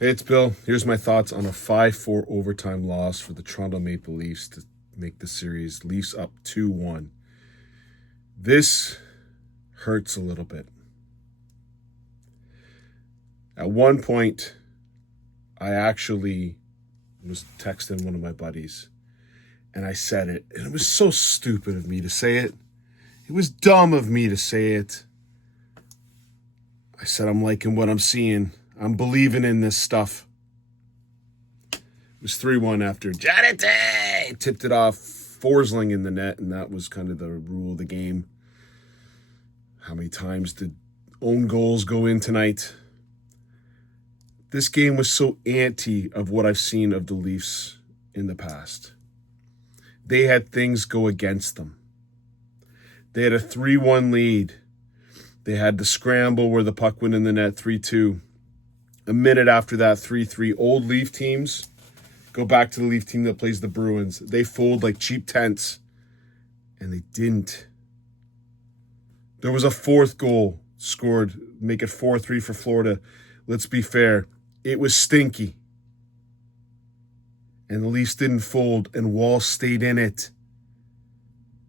Hey, it's Bill. Here's my thoughts on a 5-4 overtime loss for the Toronto Maple Leafs to make the series. Leafs up 2-1. This hurts a little bit. At one point, I actually was texting one of my buddies, and I said it, and it was so stupid of me to say it. It was dumb of me to say it. I said, I'm liking what I'm seeing. I'm believing in this stuff. It was 3-1 after Johnny Tay tipped it off, Forsling in the net, and that was kind of the rule of the game. How many times did own goals go in tonight? This game was so anti of what I've seen of the Leafs in the past. They had things go against them. They had a 3-1 lead. They had the scramble where the puck went in the net, 3-2. A minute after that, 3-3. Old Leaf teams, go back to the Leaf team that plays the Bruins. They fold like cheap tents, and they didn't. There was a fourth goal scored, make it 4-3 for Florida. Let's be fair, it was stinky. And the Leafs didn't fold, and Wall stayed in it.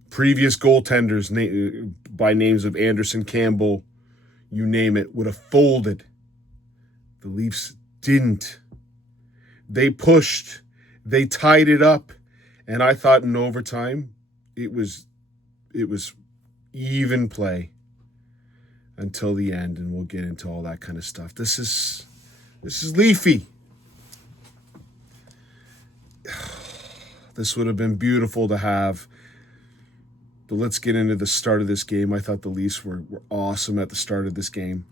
Previous goaltenders, by names of Anderson, Campbell, you name it, would have folded. The Leafs didn't. They pushed. They tied it up. And I thought in overtime, it was even play until the end, and we'll get into all that kind of stuff. This is Leafy. This would have been beautiful to have. But let's get into the start of this game. I thought the Leafs were awesome at the start of this game.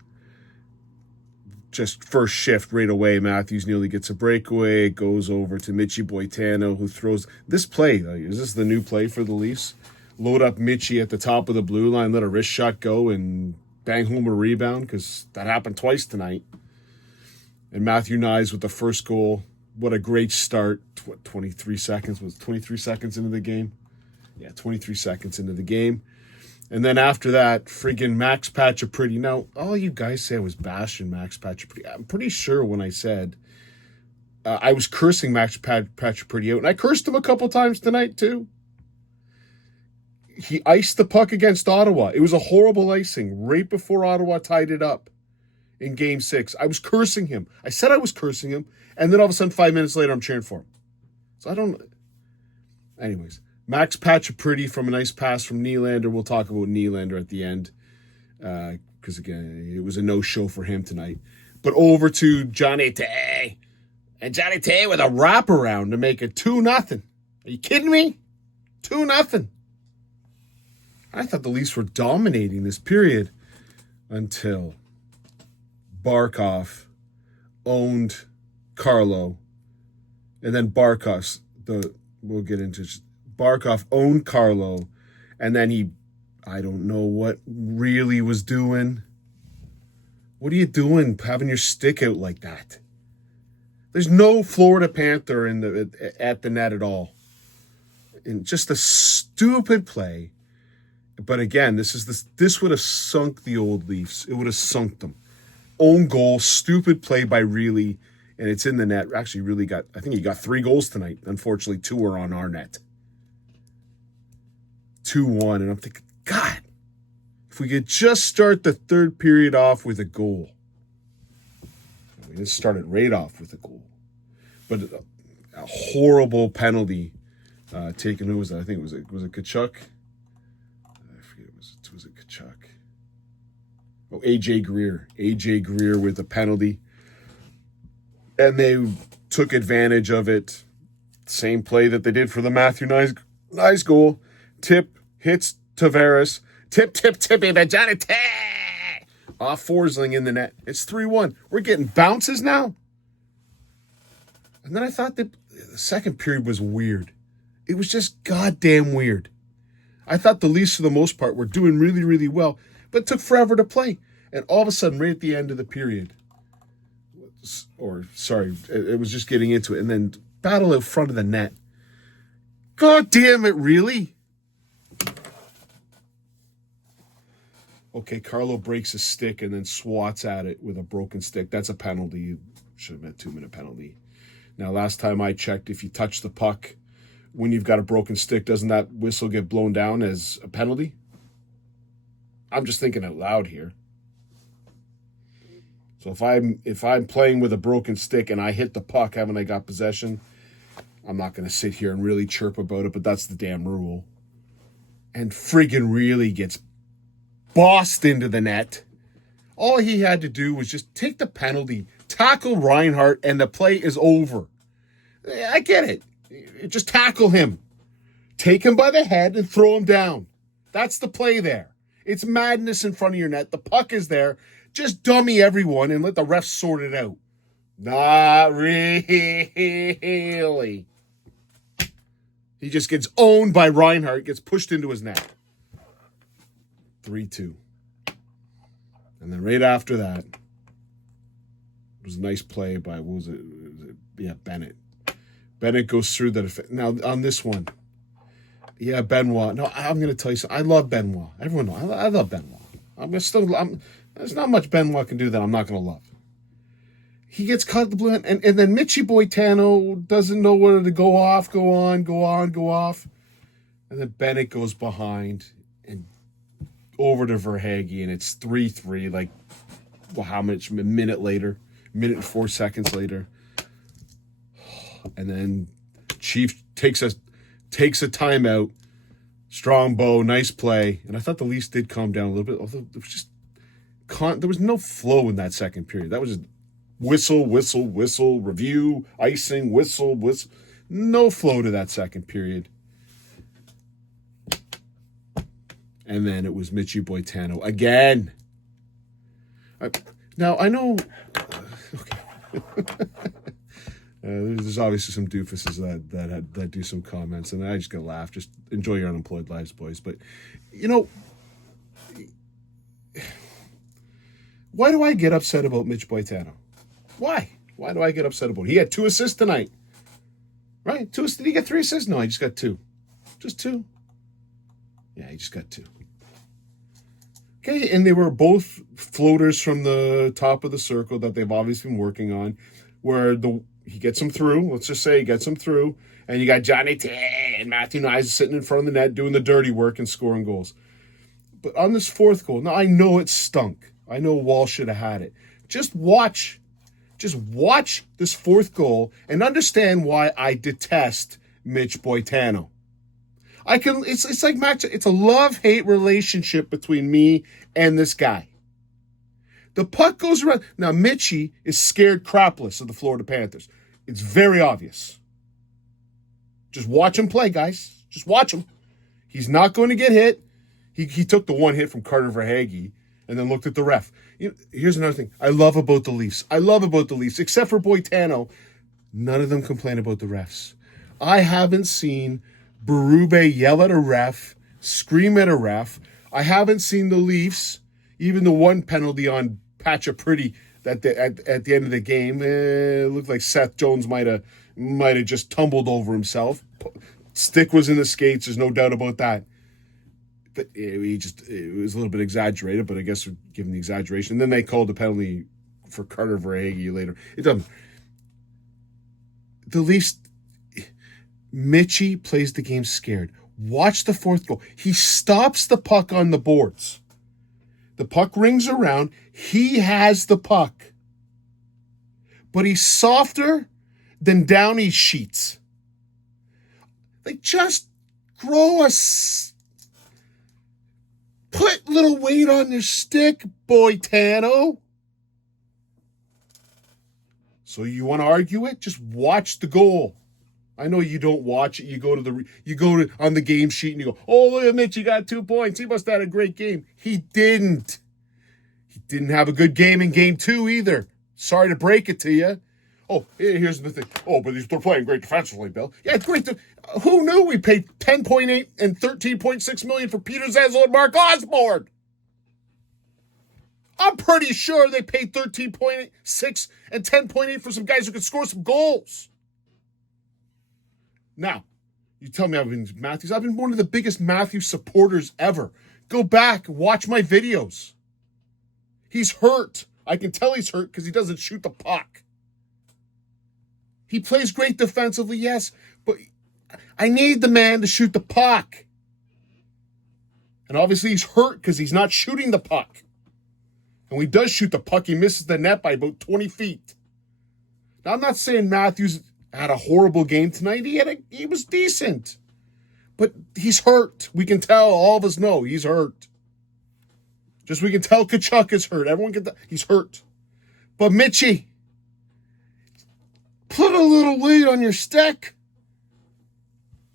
Just first shift right away, Matthews nearly gets a breakaway. It goes over to Michy Boitano, who throws this play. Is this the new play for the Leafs? Load up Michy at the top of the blue line, let a wrist shot go, and bang home a rebound, because that happened twice tonight. And Matthew Nyes with the first goal. What a great start. 23 seconds? Was 23 seconds into the game? Yeah, 23 seconds into the game. And then after that, friggin' Max Pacioretty. Now, all you guys say I was bashing Max Pacioretty. I'm pretty sure when I said I was cursing Max Pacioretty out, and I cursed him a couple times tonight too. He iced the puck against Ottawa. It was a horrible icing right before Ottawa tied it up in Game 6. I was cursing him. I said I was cursing him, and then all of a sudden 5 minutes later I'm cheering for him. So I don't... Anyways... Max Pacioretty from a nice pass from Nylander. We'll talk about Nylander at the end because, again, it was a no-show for him tonight. But over to Johnny Tay. And Johnny Tay with a wraparound to make it 2-0. Are you kidding me? 2-0. I thought the Leafs were dominating this period until Barkov owned Carlo. And then Barkov, we'll get into Barkov owned Carlo, and then I don't know what really was doing. What are you doing having your stick out like that? There's no Florida Panther at the net at all. And just a stupid play. But again, this would have sunk the old Leafs. It would have sunk them. Own goal, stupid play by Reilly, and it's in the net. Actually, I think he got 3 goals tonight. Unfortunately, 2 were on our net. 2-1, and I'm thinking, God, if we could just start the third period off with a goal. We just started right off with a goal. But a horrible penalty taken. Who was that? I think was it Kachuk? I forget. Was it Kachuk? Oh, AJ Greer. AJ Greer with a penalty. And they took advantage of it. Same play that they did for the Matthew Nyes goal. Tip, hits Tavares. Tip, and Johnny Tay! Off Forsling in the net. It's 3-1. We're getting bounces now. And then I thought that the second period was weird. It was just goddamn weird. I thought the Leafs, for the most part, were doing really, really well, but it took forever to play. And all of a sudden, right at the end of the period, it was just getting into it, and then battle in front of the net. God damn it, really? Okay, Carlo breaks his stick and then swats at it with a broken stick. That's a penalty. Should have been a 2-minute penalty. Now, last time I checked, if you touch the puck when you've got a broken stick, doesn't that whistle get blown down as a penalty? I'm just thinking out loud here. So if I'm playing with a broken stick and I hit the puck, haven't I got possession? I'm not going to sit here and really chirp about it, but that's the damn rule. And friggin' really gets bossed into the net. All he had to do was just take the penalty, tackle Reinhart, and the play is over. I get it. Just tackle him. Take him by the head and throw him down. That's the play there. It's madness in front of your net. The puck is there. Just dummy everyone and let the refs sort it out. Not really. He just gets owned by Reinhart, gets pushed into his net. 3-2. And then right after that, it was a nice play by, Bennett. Bennett goes through the now on this one. Yeah, Benoit. No, I'm going to tell you something. I love Benoit. Everyone knows. I love Benoit. There's not much Benoit can do that I'm not going to love. He gets caught at the blue end, and then Mitchie Boitano doesn't know whether to go off, go on, go off. And then Bennett goes behind and over to Verhaeghe, and it's 3-3, like, well, how much? A minute and 4 seconds later. And then Chief takes a timeout. Strongbow, nice play. And I thought the Leafs did calm down a little bit, although it was just there was no flow in that second period. That was just whistle, review, icing, whistle. No flow to that second period. And then it was Mitchie Boitano again. Now, I know... Okay. There's obviously some doofuses that do some comments, and I just gotta laugh. Just enjoy your unemployed lives, boys. But, why do I get upset about Mitch Boitano? Why? Why do I get upset about it? He had 2 assists tonight. Right? 2 assists. Did he get 3 assists? No, he just got 2. Just 2. Yeah, he just got 2. Okay, and they were both floaters from the top of the circle that they've obviously been working on, where he gets them through. Let's just say he gets them through, and you got Johnny T and Matthew Nyes sitting in front of the net doing the dirty work and scoring goals. But on this 4th goal, now I know it stunk. I know Wall should have had it. Just watch this 4th goal and understand why I detest Mitch Boitano. It's like Max. It's a love-hate relationship between me and this guy. The puck goes around. Now, Mitchie is scared crapless of the Florida Panthers. It's very obvious. Just watch him play, guys. Just watch him. He's not going to get hit. He took the one hit from Carter Verhaeghe and then looked at the ref. Here's another thing I love about the Leafs. Except for Boitano, none of them complain about the refs. I haven't seen Berube yell at a ref, scream at a ref. I haven't seen the Leafs, even the one penalty on Patcha-Pretty at the end of the game. It looked like Seth Jones might have just tumbled over himself. Stick was in the skates. There's no doubt about that. But it was a little bit exaggerated, but I guess we're given the exaggeration. And then they called the penalty for Carter Verhaeghe later. It doesn't. The Leafs, Mitchie plays the game scared. Watch the 4th goal. He stops the puck on the boards. The puck rings around. He has the puck. But he's softer than Downey sheets. Like, just put little weight on your stick, Boitano. So you want to argue it? Just watch the goal. I know you don't watch it. You go to on the game sheet and you go, "Oh, look at Mitch, he got 2 points. He must have had a great game." He didn't. He didn't have a good game in game 2 either. Sorry to break it to you. Oh, here's the thing. Oh, but they're playing great defensively, Bill. Yeah, it's great. Who knew we paid $10.8 and $13.6 million for Peter Zazzle and Mark Osborne? I'm pretty sure they paid $13.6 and $10.8 for some guys who could score some goals. Now, you tell me I've been one of the biggest Matthews supporters ever. Go back, watch my videos. He's hurt. I can tell he's hurt because he doesn't shoot the puck. He plays great defensively, yes, but I need the man to shoot the puck. And obviously he's hurt because he's not shooting the puck. And when he does shoot the puck, he misses the net by about 20 feet. Now, I'm not saying Matthews had a horrible game tonight. He was decent. But he's hurt. We can tell. All of us know he's hurt. Just we can tell Tkachuk is hurt. Everyone can tell he's hurt. But Mitchie, put a little weight on your stick.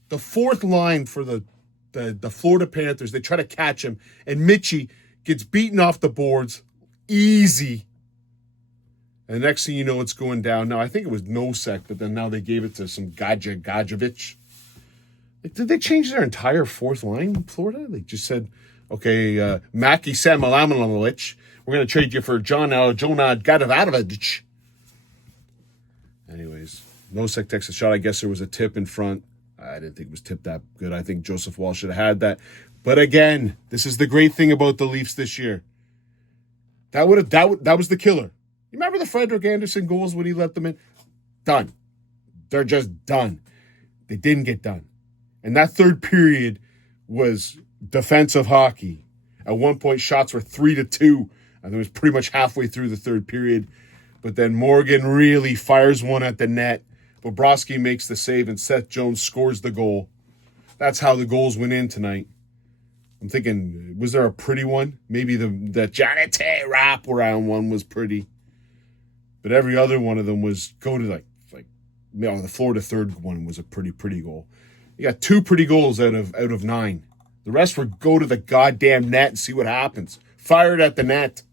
The fourth line for the Florida Panthers, they try to catch him, and Mitchie gets beaten off the boards easy. And the next thing you know, it's going down. Now, I think it was Nosek, but then now they gave it to some Gadjevich. Did they change their entire fourth line in Florida? They just said, okay, Mackie Samulamanovic, we're going to trade you for Jonah Gadjevich. Anyways, Nosek takes a shot. I guess there was a tip in front. I didn't think it was tipped that good. I think Joseph Wall should have had that. But again, this is the great thing about the Leafs this year. That was the killer. You remember the Frederik Andersen goals when he let them in? Done. They're just done. They didn't get done. And that third period was defensive hockey. At one point, shots were 3-2. And it was pretty much halfway through the third period. But then Morgan really fires one at the net. Bobrovsky makes the save, and Seth Jones scores the goal. That's how the goals went in tonight. I'm thinking, was there a pretty one? Maybe the Johnny T. wraparound one was pretty. But every other one of them was go to the Florida third one was a pretty goal. You got 2 pretty goals out of 9. The rest were go to the goddamn net and see what happens. Fire it at the net.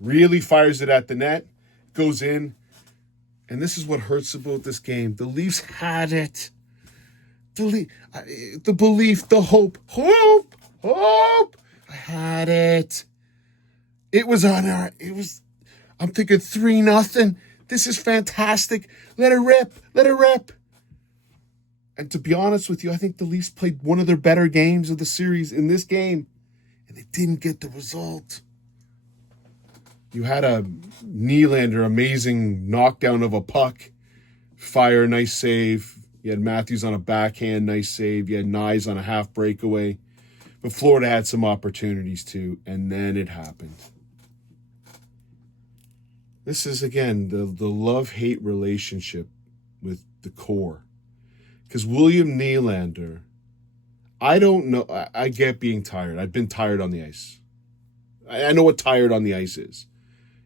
Really fires it at the net. Goes in. And this is what hurts about this game. The Leafs had it. The belief, the hope. I had it. It was on our. I'm thinking 3-0. This is fantastic. Let it rip. And to be honest with you, I think the Leafs played one of their better games of the series in this game. And they didn't get the result. You had a Nylander amazing knockdown of a puck. Fire, nice save. You had Matthews on a backhand, nice save. You had Nyes on a half breakaway. But Florida had some opportunities too, and then it happened. This is, again, the love-hate relationship with the core. Because William Nylander, I don't know. I get being tired. I've been tired on the ice. I know what tired on the ice is.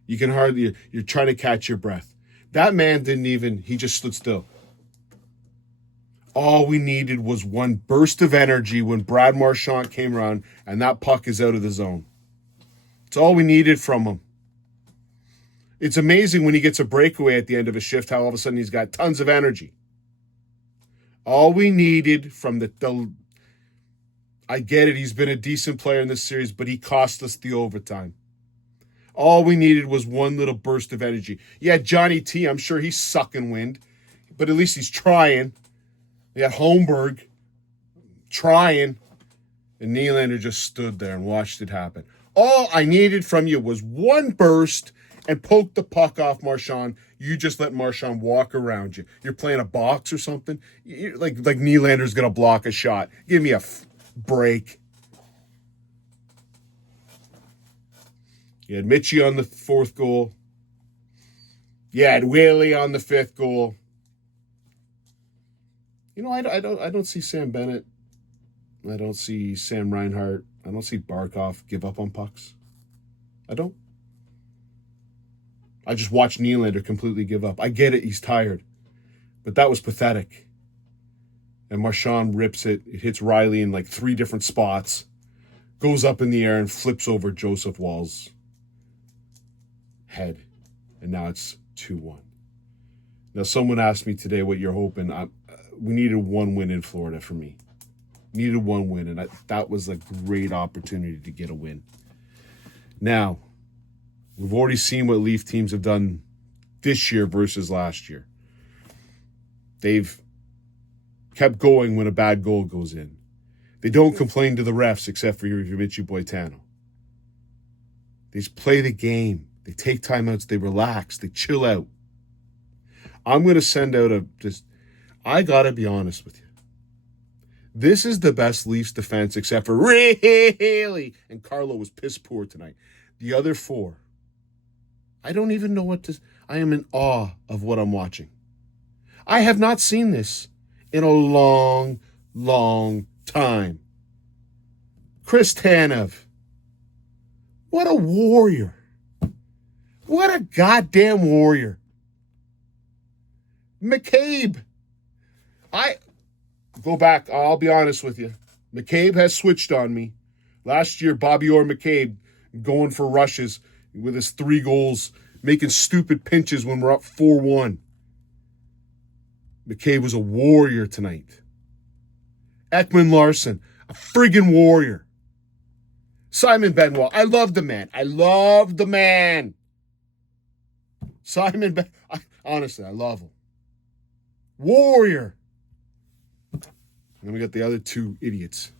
You can hardly, you're trying to catch your breath. That man he just stood still. All we needed was one burst of energy when Brad Marchand came around and that puck is out of the zone. It's all we needed from him. It's amazing when he gets a breakaway at the end of a shift, how all of a sudden he's got tons of energy. All we needed from I get it, he's been a decent player in this series, but he cost us the overtime. All we needed was one little burst of energy. Yeah, Johnny T, I'm sure he's sucking wind, but at least he's trying. You got Holmberg trying, and Nylander just stood there and watched it happen. All I needed from you was one burst and poke the puck off Marchand. You just let Marchand walk around you. You're playing a box or something. Like Nylander's going to block a shot. Give me a break. You had Mitchie on the 4th goal. You had Willie on the 5th goal. You know, I don't see Sam Bennett. I don't see Sam Reinhart. I don't see Barkov give up on pucks. I don't. I just watched Nylander completely give up. I get it, he's tired. But that was pathetic. And Marchand rips it. It hits Riley in like 3 different spots. Goes up in the air and flips over Joseph Wall's head. And now it's 2-1. Now, someone asked me today what you're hoping. We needed one win in Florida for me. Needed one win, and that was a great opportunity to get a win. Now, we've already seen what Leaf teams have done this year versus last year. They've kept going when a bad goal goes in. They don't complain to the refs except for Yurivici Boitano. They just play the game. They take timeouts. They relax. They chill out. I'm going to send out I got to be honest with you. This is the best Leafs defense except for really. And Carlo was piss poor tonight. The other four, I don't even know what to. I am in awe of what I'm watching. I have not seen this in a long, long time. Chris Tanev. What a warrior. What a goddamn warrior. McCabe. I go back. I'll be honest with you. McCabe has switched on me. Last year, Bobby Orr McCabe going for rushes with his 3 goals, making stupid pinches when we're up 4-1. McCabe was a warrior tonight. Ekman Larson, a friggin' warrior. Simon Benoit, I love the man. I love the man. Honestly, I love him. Warrior. And then we got the other 2 idiots.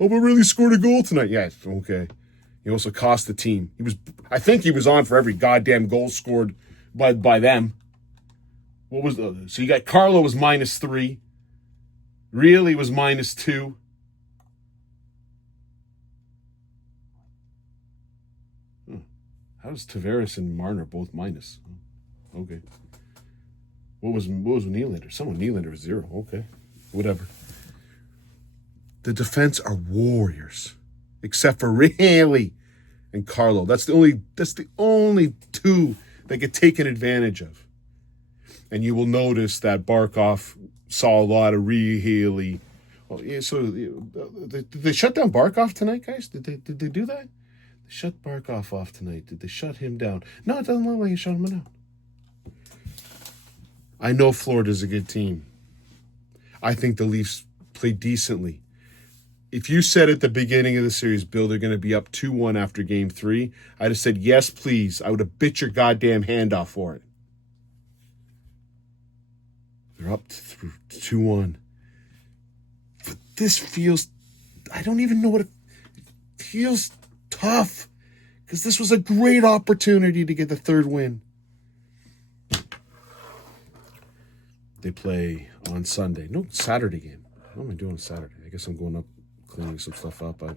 Oh, but really scored a goal tonight. Yeah, okay. He also cost the team. I think he was on for every goddamn goal scored by them. So you got Carlo was -3. Really was -2. How's Tavares and Marner both minus? Okay. What was Nylander? Someone Nylander was 0. Okay. Whatever. The defense are warriors. Except for Haley and Carlo. That's the only 2 that get taken advantage of. And you will notice that Barkov saw a lot of Haley. Well, yeah, so did they shut down Barkov tonight, guys? Did they do that? They shut Barkov off tonight. Did they shut him down? No, it doesn't look like you shut him down. I know Florida's a good team. I think the Leafs play decently. If you said at the beginning of the series, Bill, they're going to be up 2-1 after game 3, I'd have said, yes, please. I would have bit your goddamn hand off for it. They're up 2-1. But this feels, I don't even know what it feels tough. Because this was a great opportunity to get the 3rd win. They play on Sunday. No, Saturday game. What am I doing on Saturday? I guess I'm going up, cleaning some stuff up. I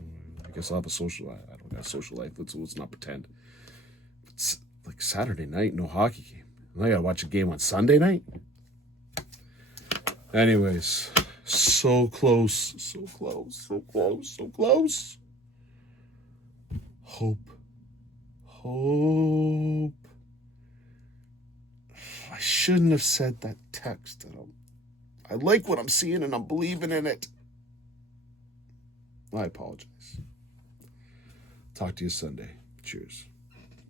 guess I'll have a social life. I don't got a social life. Let's not pretend. It's like Saturday night, no hockey game. And I got to watch a game on Sunday night? Anyways, so close, so close, so close, so close. Hope. I shouldn't have said that text. I like what I'm seeing and I'm believing in it. I apologize. Talk to you Sunday. Cheers.